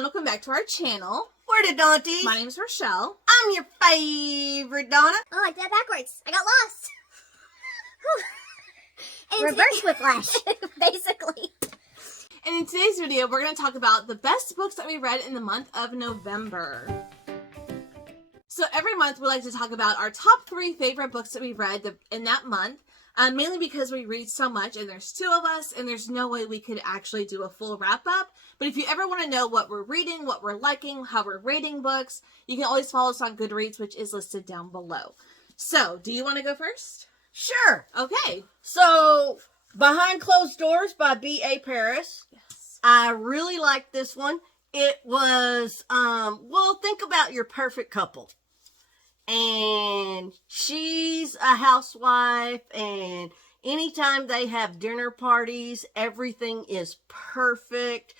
and welcome back to our channel. We're the Dawnties. My name is Rochelle. I'm your favorite Donna. Oh, I did that backwards. I got lost. Reverse whiplash, basically. And in today's video, we're going to talk about the best books that we read in the month of November. So every month we like to talk about our top 3 favorite books that we read in that month. Mainly because we read so much and there's 2 of us and there's no way we could actually do a full wrap up. But if you ever want to know what we're reading, what we're liking, how we're rating books, you can always follow us on Goodreads, which is listed down below. So, do you want to go first? Sure. Okay. So, Behind Closed Doors by B.A. Paris. Yes. I really like this one. It was, think about your perfect couple. And she's a housewife, and anytime they have dinner parties, everything is perfect.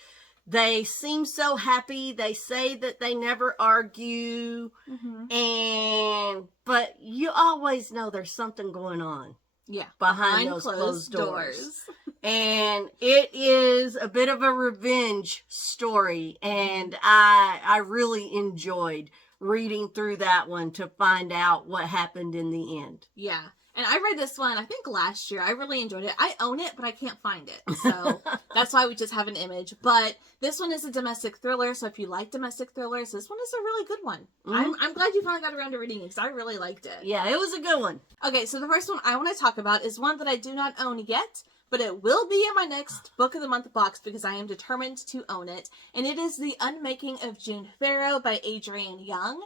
They seem so happy. They say that they never argue. Mm-hmm. But you always know there's something going on. Yeah. Behind those closed doors. And it is a bit of a revenge story. And I really enjoyed reading through that one to find out what happened in the end. Yeah. And I read this one, I think last year. I really enjoyed it. I own it, but I can't find it. So that's why we just have an image. But this one is a domestic thriller. So if you like domestic thrillers, this one is a really good one. Mm-hmm. I'm glad you finally got around to reading it because I really liked it. Yeah, it was a good one. Okay, so the first one I want to talk about is one that I do not own yet, but it will be in my next Book of the Month box because I am determined to own it. And it is The Unmaking of June Pharaoh by Adrienne Young.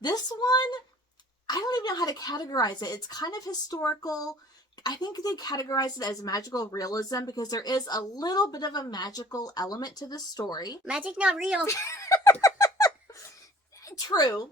This one, I don't even know how to categorize it. It's kind of historical. I think they categorize it as magical realism because there is a little bit of a magical element to the story. Magic not real. True.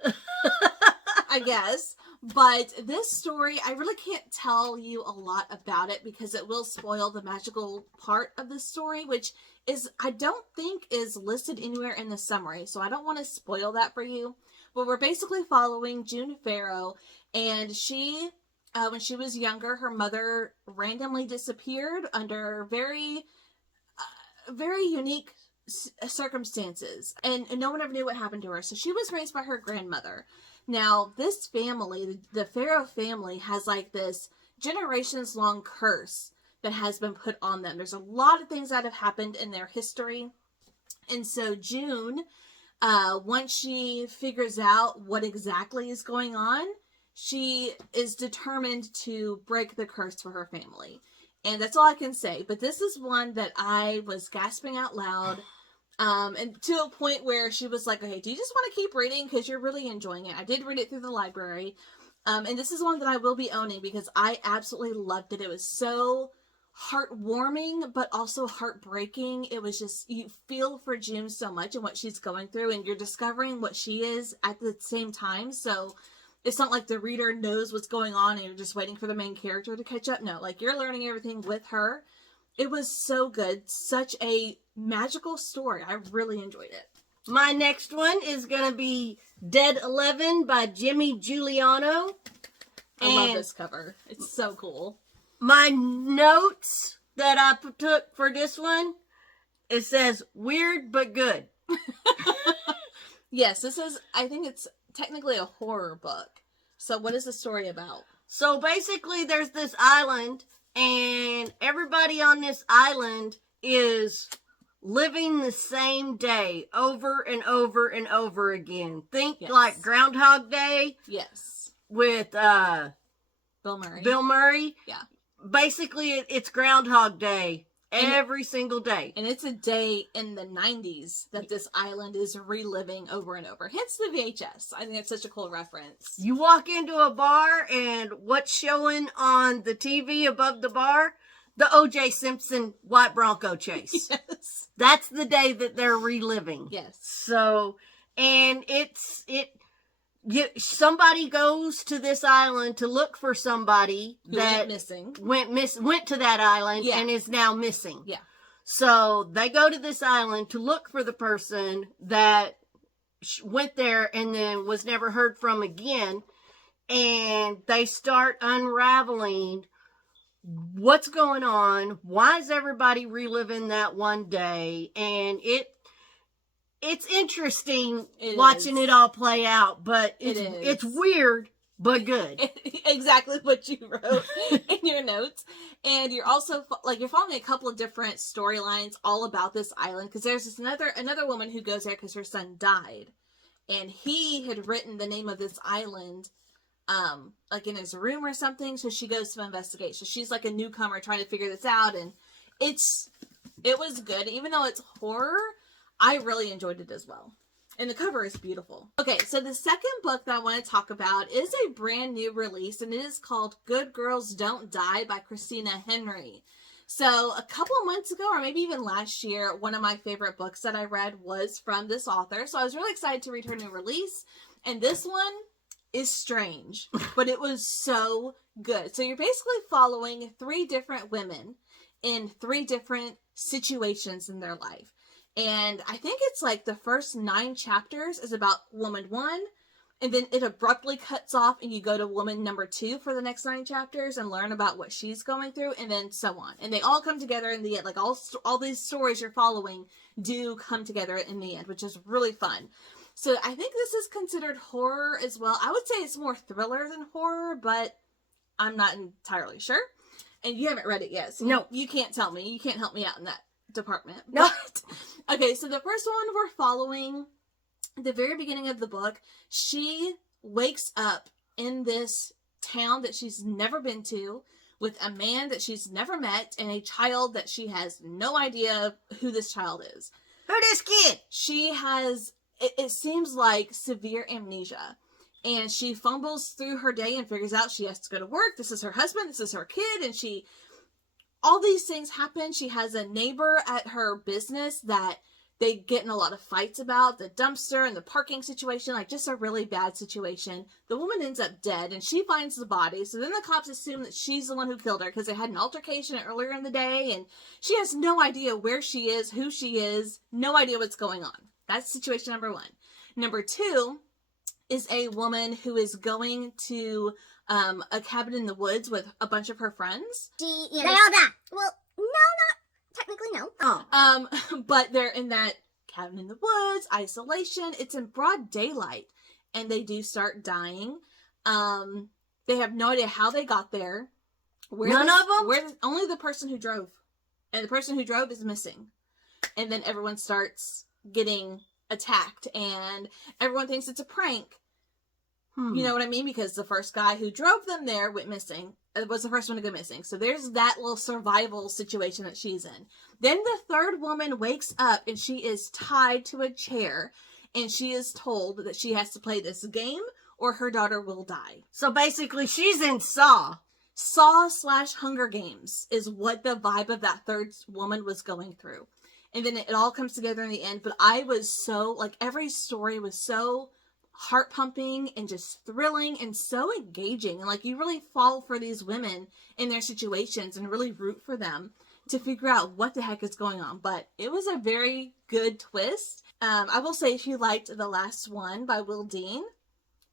I guess. But this story, I really can't tell you a lot about it because it will spoil the magical part of the story, which is, I don't think is listed anywhere in the summary. So I don't want to spoil that for you. But we're basically following June Pharaoh, and she, when she was younger, her mother randomly disappeared under very unique circumstances, and no one ever knew what happened to her. So she was raised by her grandmother. Now, this family, the Pharaoh family, has like this generations-long curse that has been put on them. There's a lot of things that have happened in their history, and so June, once she figures out what exactly is going on, she is determined to break the curse for her family. And that's all I can say. But this is one that I was gasping out loud. And to a point where she was like, okay, do you just want to keep reading? Because you're really enjoying it. I did read it through the library. And this is one that I will be owning because I absolutely loved it. It was so heartwarming, but also heartbreaking. It was just, you feel for June so much and what she's going through, and you're discovering what she is at the same time. So it's not like the reader knows what's going on and you're just waiting for the main character to catch up. No, like you're learning everything with her. It was so good. Such a magical story. I really enjoyed it. My next one is going to be Dead 11 by Jimmy Giuliano. I love this cover. It's so cool. My notes that I took for this one, it says, weird but good. Yes, this is, I think it's technically a horror book. So what is the story about? So basically there's this island, and everybody on this island is living the same day over and over and over again. Think like Groundhog Day. Yes. With Bill Murray. Bill Murray. Yeah. Basically, it's Groundhog Day every single day. And it's a day in the 90s that this island is reliving over and over. Hence the VHS. I think that's such a cool reference. You walk into a bar, and what's showing on the TV above the bar? The O.J. Simpson white Bronco chase. Yes. That's the day that they're reliving. Yes. So, and somebody goes to this island to look for somebody that went to that island and is now missing. Yeah. So they go to this island to look for the person that went there and then was never heard from again. And they start unraveling what's going on. Why is everybody reliving that one day? And it's interesting It watching is. it all play out, but It it's is. weird, but good. Exactly what you wrote in your notes. And you're also like you're following a couple of different storylines all about this island, because there's this another woman who goes there because her son died, and he had written the name of this island like in his room or something, so she goes to investigate. So she's like a newcomer trying to figure this out, and it was good. Even though it's horror, I really enjoyed it as well. And the cover is beautiful. Okay, so the second book that I want to talk about is a brand new release, and it is called Good Girls Don't Die by Christina Henry. So a couple of months ago, or maybe even last year, one of my favorite books that I read was from this author. So I was really excited to read her new release. And this one is strange, but it was so good. So you're basically following 3 different women in 3 different situations in their life. And I think it's like the first 9 chapters is about woman 1, and then it abruptly cuts off and you go to woman number 2 for the next 9 chapters and learn about what she's going through, and then so on. And they all come together in the end. Like all these stories you're following do come together in the end, which is really fun. So I think this is considered horror as well. I would say it's more thriller than horror, but I'm not entirely sure. And you haven't read it yet, so no, you can't tell me. You can't help me out in that department. No. But, okay, so the first one we're following, the very beginning of the book, she wakes up in this town that she's never been to with a man that she's never met and a child that she has no idea who this child is. Who this kid? She has, it seems like, severe amnesia. And she fumbles through her day and figures out she has to go to work. This is her husband. This is her kid. And all these things happen. She has a neighbor at her business that they get in a lot of fights about, the dumpster and the parking situation, like just a really bad situation. The woman ends up dead and she finds the body. So then the cops assume that she's the one who killed her because they had an altercation earlier in the day, and she has no idea where she is, who she is, no idea what's going on. That's situation number 1. Number 2 is a woman who is going to a cabin in the woods with a bunch of her friends. They all die. Well, no, not technically, no. Oh. But they're in that cabin in the woods, isolation. It's in broad daylight, and they do start dying. They have no idea how they got there. None of them? Only the person who drove. And the person who drove is missing. And then everyone starts getting attacked, and everyone thinks it's a prank. You know what I mean? Because the first guy who drove them there went missing. It was the first one to go missing. So there's that little survival situation that she's in. Then the third woman wakes up and she is tied to a chair, and she is told that she has to play this game or her daughter will die. So basically she's in Saw. Saw/Hunger Games is what the vibe of that third woman was going through. And then it all comes together in the end. But I was so, like, every story was so heart pumping and just thrilling and so engaging. And, like, you really fall for these women in their situations and really root for them to figure out what the heck is going on. But it was a very good twist. I will say, if you liked The Last One by Will Dean,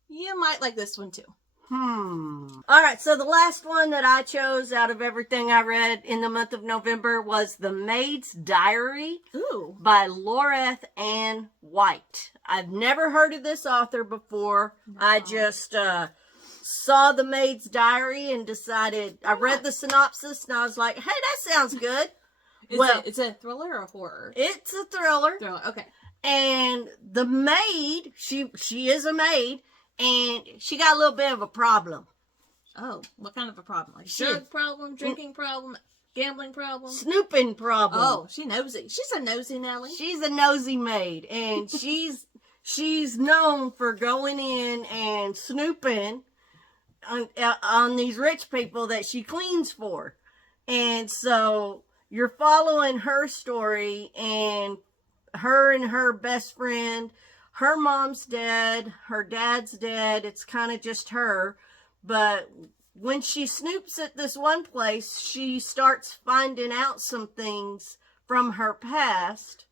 you might like this one too. All right, so the last one that I chose out of everything I read in the month of November was The Maids Diary. Ooh. By Laureth Ann White. I've never heard of this author before. No. I just saw The Maid's Diary and decided, I read the synopsis and I was like, hey, that sounds good. It's a thriller or a horror? It's a thriller. Okay. And the maid, she is a maid, and she got a little bit of a problem. Oh, what kind of a problem? Like drug problem, drinking problem, gambling problem? Snooping problem. Oh, she nosy. She's a nosy Nelly. She's a nosy maid, and she's known for going in and snooping on these rich people that she cleans for. And so you're following her story, and her best friend. Her mom's dead. Her dad's dead. It's kind of just her. But when she snoops at this one place, she starts finding out some things from her past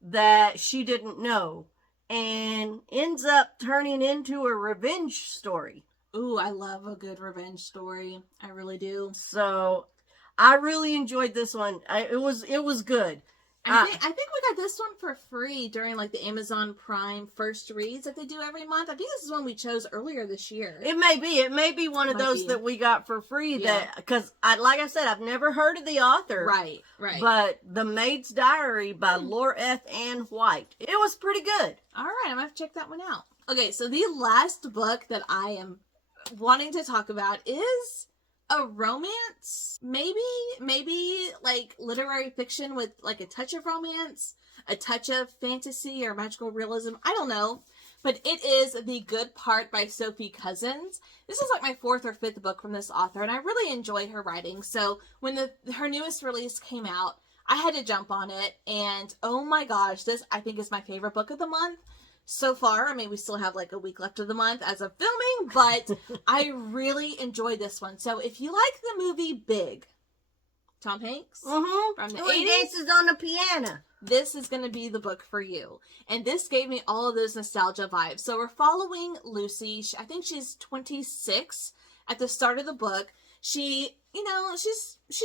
that she didn't know. And ends up turning into a revenge story. Ooh, I love a good revenge story. I really do. So I really enjoyed this one. It was good. I think we got this one for free during like the Amazon Prime first reads that they do every month. I think this is one we chose earlier this year. It may be. It may be one of those that we got for free. That because like I said, I've never heard of the author. Right. But the Maids Diary by Laura F. Ann White. It was pretty good. All right, I'm gonna have to check that one out. Okay, so the last book that I am wanting to talk about is a romance, maybe like literary fiction with like a touch of romance, a touch of fantasy or magical realism. I don't know, but it is The Good Part by Sophie Cousins. This is like my 4th or 5th book from this author, and I really enjoy her writing. So when her newest release came out, I had to jump on it, and oh my gosh, this I think is my favorite book of the month. So far, I mean, we still have like a week left of the month as of filming, but I really enjoyed this one. So if you like the movie Big, Tom Hanks, from the 80s, he dances on the piano. This is going to be the book for you. And this gave me all of those nostalgia vibes. So we're following Lucy. I think she's 26 at the start of the book. She's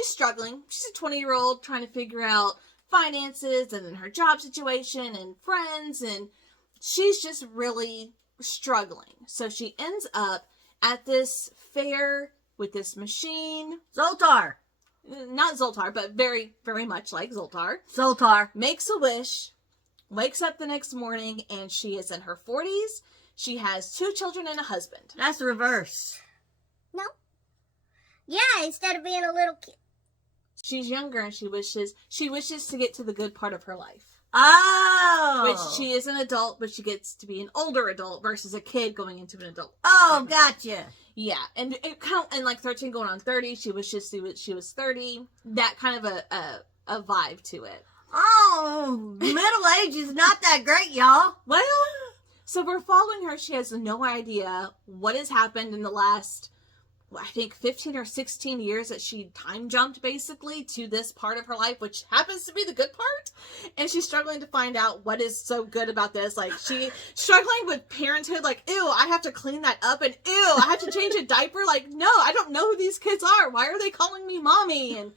struggling. She's a 20-year-old trying to figure out finances and then her job situation and friends, and she's just really struggling. So she ends up at this fair with this machine. Zoltar. Not Zoltar, but very, very much like Zoltar. Zoltar. Makes a wish, wakes up the next morning, and she is in her 40s. She has 2 children and a husband. That's the reverse. No. Yeah, instead of being a little kid. She's younger, and she wishes to get to the good part of her life. Oh. Which she is an adult, but she gets to be an older adult versus a kid going into an adult. Oh, gotcha. Yeah, and it kind of, and like 13 going on 30, she wishes she was 30. That kind of a vibe to it. Oh, middle age is not that great, y'all. Well, so we're following her. She has no idea what has happened in the last, I think, 15 or 16 years that she time jumped basically to this part of her life, which happens to be the good part. And she's struggling to find out what is so good about this. Like, she's struggling with parenthood. Like, ew, I have to clean that up. And ew, I have to change a diaper. Like, no, I don't know who these kids are. Why are they calling me mommy? And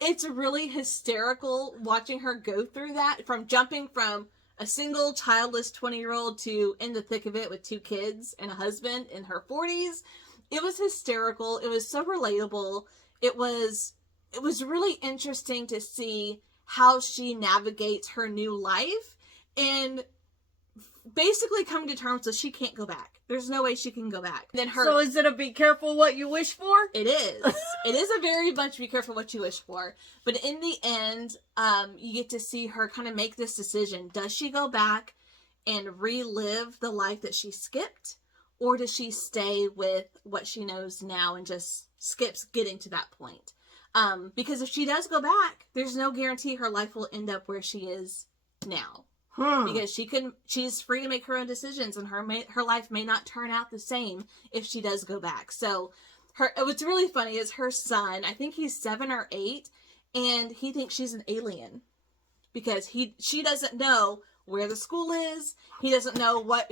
it's really hysterical watching her go through that, from jumping from a single childless 20-year-old to in the thick of it with 2 kids and a husband in her 40s. It was hysterical. It was so relatable. It was really interesting to see how she navigates her new life and basically come to terms with she can't go back. There's no way she can go back. Then So is it a be careful what you wish for? It is. It is a very much be careful what you wish for. But in the end, you get to see her kind of make this decision. Does she go back and relive the life that she skipped? Or does she stay with what she knows now and just skips getting to that point? Because if she does go back, there's no guarantee her life will end up where she is now. Because she's free to make her own decisions, and her life may not turn out the same if she does go back. So what's really funny is her son, I think he's 7 or 8, and he thinks she's an alien because she doesn't know where the school is. She doesn't know what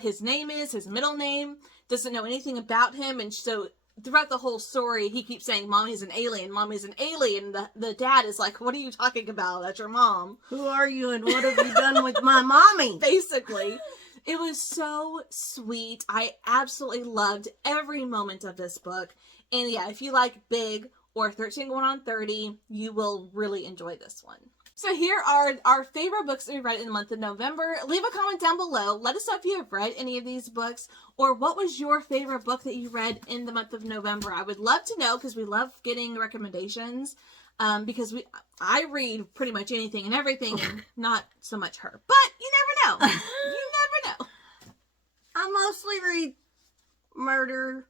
his name is, his middle name, doesn't know anything about him. And so throughout the whole story, he keeps saying, Mommy's an alien, Mommy's an alien. The dad is like, what are you talking about? That's your mom. Who are you and what have you done with my mommy? Basically. It was so sweet. I absolutely loved every moment of this book. And yeah, if you like Big or 13 going on 30, you will really enjoy this one. So here are our favorite books that we read in the month of November. Leave a comment down below. Let us know if you have read any of these books, or what was your favorite book that you read in the month of November. I would love to know, because we love getting recommendations, because I read pretty much anything and everything, and not so much her. But you never know. You never know. I mostly read murder,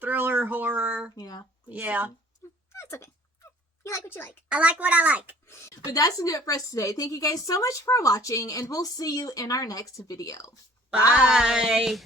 thriller, horror. Yeah. That's okay. You like what you like. I like what I like. But that's going to do it for us today. Thank you guys so much for watching, and we'll see you in our next video. Bye.